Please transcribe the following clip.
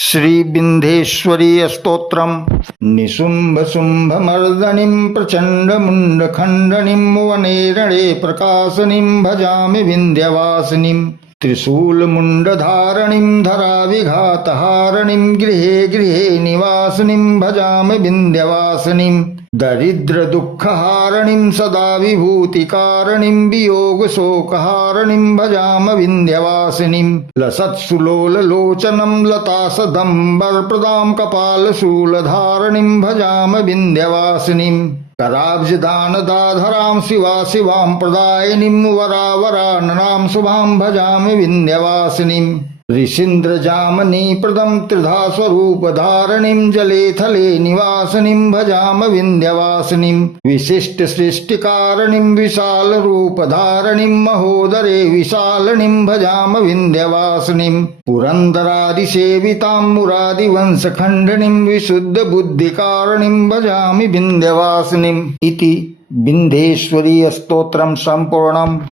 श्रीविन्ध्येश्वरी स्तोत्रम् निशुम्भशुम्भमर्दनीं प्रचण्डमुण्डखण्डनीं वने रणे प्रकाशनीं भजामि विन्ध्यवासिनीं त्रिशूलमुण्डधारणीं धराविघातहारणीं गृहे गृहे निवासिनीं भजामि विन्ध्यवासिनीं दरिद्रदुःखहारणीं सदा विभूतिकारणीं वियोगशोकहारणीं भजामि विन्ध्यवासिनीं लसत्सुलोललोचनं लतासदम्बरप्रदां कपालशूलधारणीं भजामि विन्ध्यवासिनीं कराब्जदानदाधरां शिवां प्रदायिनीं वरावराननां शुभां भजामि विन्ध्यवासिनीं ऋषीन्द्रजामनीप्रदं त्रिधा स्वरूपधारणीं जले थले निवासिनीं भजामि विन्ध्यवासिनीं विशिष्टसृष्टिकारणीं विशालरूपधारणीं महोदरे विशालिनीं भजामि विन्ध्यवासिनीं पुरन्दरादिसेवितां मुरादिवंशखण्डिनीं विशुद्धबुद्धिकारणीं भजामि विन्ध्यवासिनीम् इति विन्ध्येश्वरी स्तोत्रं सम्पूर्णम्।